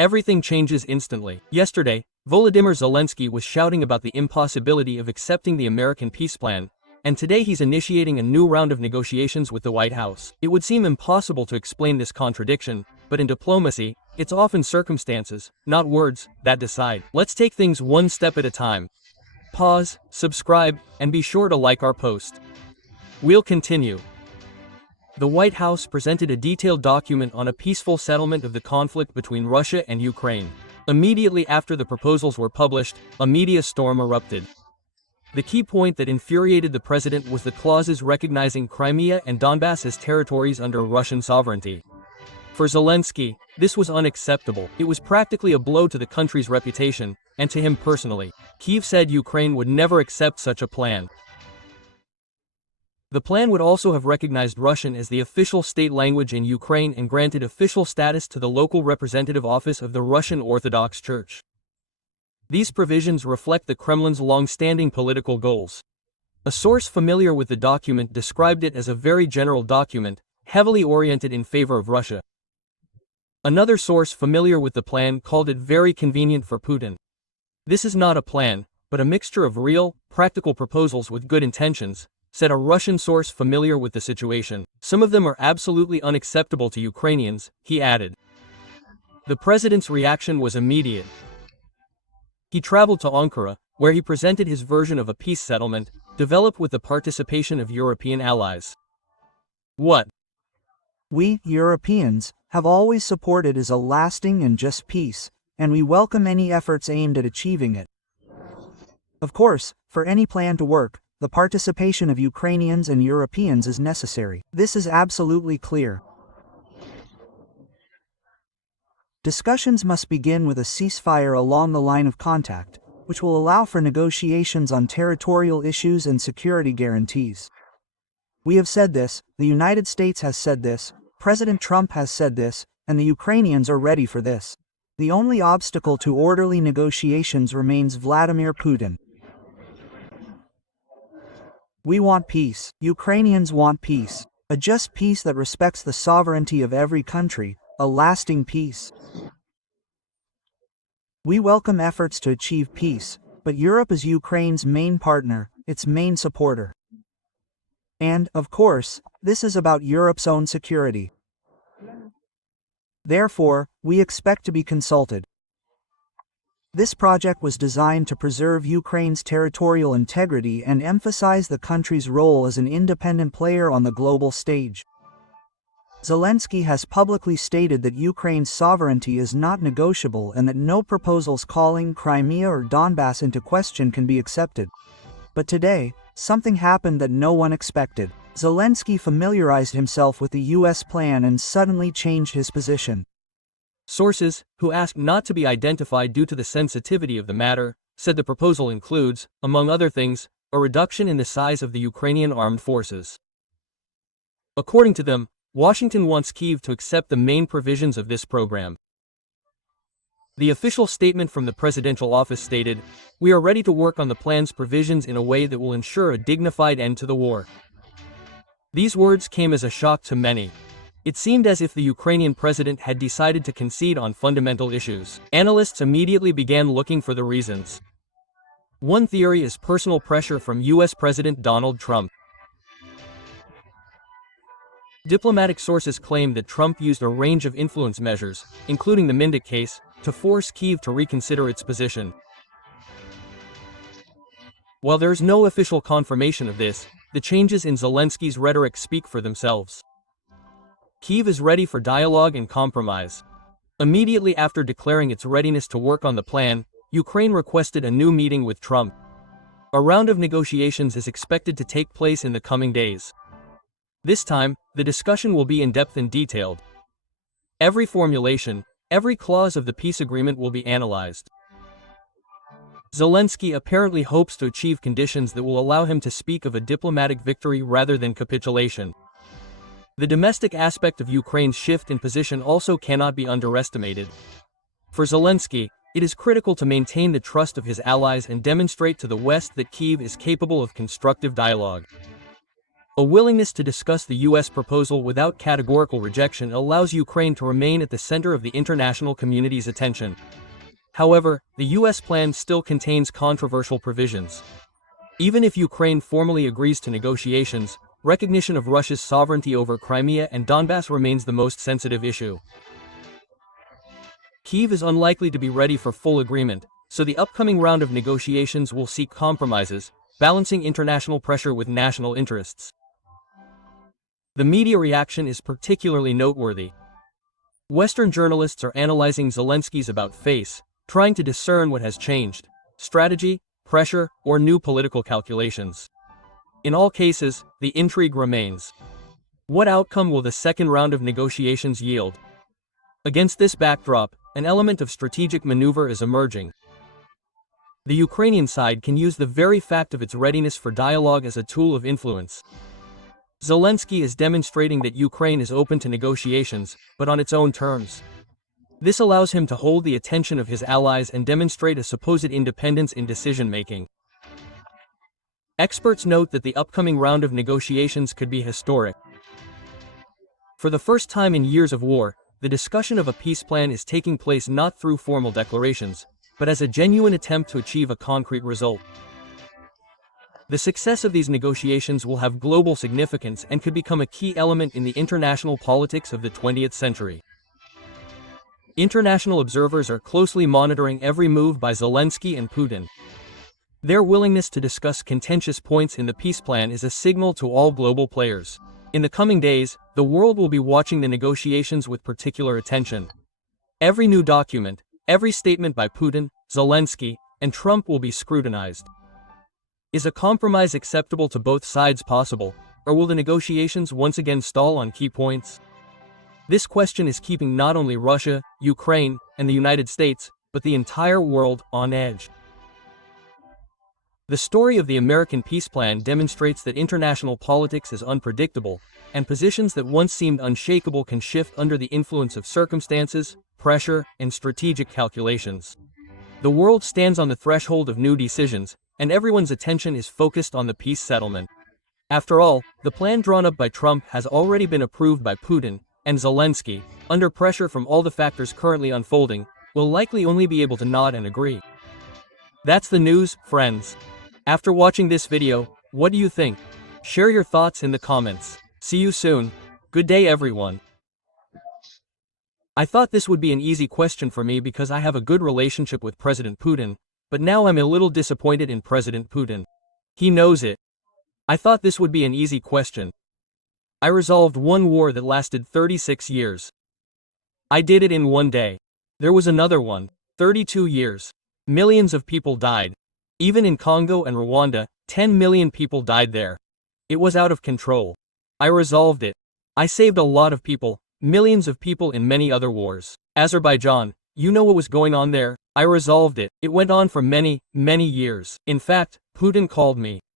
everything changes instantly. Yesterday, Volodymyr Zelensky was shouting about the impossibility of accepting the American peace plan, and today he's initiating a new round of negotiations with the White House. It would seem impossible to explain this contradiction, but in diplomacy, it's often circumstances, not words, that decide. Let's take things one step at a time. Pause, subscribe, and be sure to like our post. We'll continue. The White House presented a detailed document on a peaceful settlement of the conflict between Russia and Ukraine. Immediately after the proposals were published, a media storm erupted. The key point that infuriated the president was the clauses recognizing Crimea and Donbass as territories under Russian sovereignty. For Zelensky, this was unacceptable. It was practically a blow to the country's reputation, and to him personally. Kyiv said Ukraine would never accept such a plan. The plan would also have recognized Russian as the official state language in Ukraine and granted official status to the local representative office of the Russian Orthodox Church. These provisions reflect the Kremlin's long-standing political goals. A source familiar with the document described it as a very general document, heavily oriented in favor of Russia. Another source familiar with the plan called it very convenient for Putin. This is not a plan, but a mixture of real, practical proposals with good intentions, said a Russian source familiar with the situation. Some of them are absolutely unacceptable to Ukrainians, he added. The president's reaction was immediate. He traveled to Ankara, where he presented his version of a peace settlement, developed with the participation of European allies. What we, Europeans, have always supported is a lasting and just peace, and we welcome any efforts aimed at achieving it. Of course, for any plan to work, the participation of Ukrainians and Europeans is necessary. This is absolutely clear. Discussions must begin with a ceasefire along the line of contact, which will allow for negotiations on territorial issues and security guarantees. We have said this, the United States has said this, President Trump has said this, and the Ukrainians are ready for this. The only obstacle to orderly negotiations remains Vladimir Putin. We want peace. Ukrainians want peace. A just peace that respects the sovereignty of every country, a lasting peace. We welcome efforts to achieve peace, but Europe is Ukraine's main partner, its main supporter. And, of course, this is about Europe's own security. Therefore, we expect to be consulted. This project was designed to preserve Ukraine's territorial integrity and emphasize the country's role as an independent player on the global stage. Zelensky has publicly stated that Ukraine's sovereignty is not negotiable and that no proposals calling Crimea or Donbass into question can be accepted. But today, something happened that no one expected. Zelensky familiarized himself with the U.S. plan and suddenly changed his position. Sources, who asked not to be identified due to the sensitivity of the matter, said the proposal includes, among other things, a reduction in the size of the Ukrainian armed forces. According to them, Washington wants Kyiv to accept the main provisions of this program. The official statement from the presidential office stated, "We are ready to work on the plan's provisions in a way that will ensure a dignified end to the war." These words came as a shock to many. It seemed as if the Ukrainian president had decided to concede on fundamental issues. Analysts immediately began looking for the reasons. One theory is personal pressure from U.S. President Donald Trump. Diplomatic sources claim that Trump used a range of influence measures, including the Mindyk case, to force Kyiv to reconsider its position. While there's no official confirmation of this, the changes in Zelensky's rhetoric speak for themselves. Kyiv is ready for dialogue and compromise. Immediately after declaring its readiness to work on the plan, Ukraine requested a new meeting with Trump. A round of negotiations is expected to take place in the coming days. This time, the discussion will be in-depth and detailed. Every formulation, every clause of the peace agreement will be analyzed. Zelensky apparently hopes to achieve conditions that will allow him to speak of a diplomatic victory rather than capitulation. The domestic aspect of Ukraine's shift in position also cannot be underestimated. For Zelensky, it is critical to maintain the trust of his allies and demonstrate to the West that Kyiv is capable of constructive dialogue. A willingness to discuss the US proposal without categorical rejection allows Ukraine to remain at the center of the international community's attention. However, the US plan still contains controversial provisions. Even if Ukraine formally agrees to negotiations, recognition of Russia's sovereignty over Crimea and Donbass remains the most sensitive issue. Kyiv is unlikely to be ready for full agreement, so the upcoming round of negotiations will seek compromises, balancing international pressure with national interests. The media reaction is particularly noteworthy. Western journalists are analyzing Zelensky's about-face, trying to discern what has changed: strategy, pressure, or new political calculations. In all cases, the intrigue remains. What outcome will the second round of negotiations yield? Against this backdrop, an element of strategic maneuver is emerging. The Ukrainian side can use the very fact of its readiness for dialogue as a tool of influence. Zelensky is demonstrating that Ukraine is open to negotiations, but on its own terms. This allows him to hold the attention of his allies and demonstrate a supposed independence in decision-making. Experts note that the upcoming round of negotiations could be historic. For the first time in years of war, the discussion of a peace plan is taking place not through formal declarations, but as a genuine attempt to achieve a concrete result. The success of these negotiations will have global significance and could become a key element in the international politics of the 20th century. International observers are closely monitoring every move by Zelensky and Putin. Their willingness to discuss contentious points in the peace plan is a signal to all global players. In the coming days, the world will be watching the negotiations with particular attention. Every new document, every statement by Putin, Zelensky, and Trump will be scrutinized. Is a compromise acceptable to both sides possible, or will the negotiations once again stall on key points? This question is keeping not only Russia, Ukraine, and the United States, but the entire world on edge. The story of the American peace plan demonstrates that international politics is unpredictable, and positions that once seemed unshakable can shift under the influence of circumstances, pressure, and strategic calculations. The world stands on the threshold of new decisions, and everyone's attention is focused on the peace settlement. After all, the plan drawn up by Trump has already been approved by Putin, and Zelensky, under pressure from all the factors currently unfolding, will likely only be able to nod and agree. That's the news, friends. After watching this video, what do you think? Share your thoughts in the comments. See you soon. Good day, everyone. I thought this would be an easy question for me because I have a good relationship with President Putin, but now I'm a little disappointed in President Putin. He knows it. I thought this would be an easy question. I resolved one war that lasted 36 years. I did it in one day. There was another one, 32 years. Millions of people died. Even in Congo and Rwanda, 10 million people died there. It was out of control. I resolved it. I saved a lot of people, millions of people in many other wars. Azerbaijan, you know what was going on there? I resolved it. It went on for many, many years. In fact, Putin called me.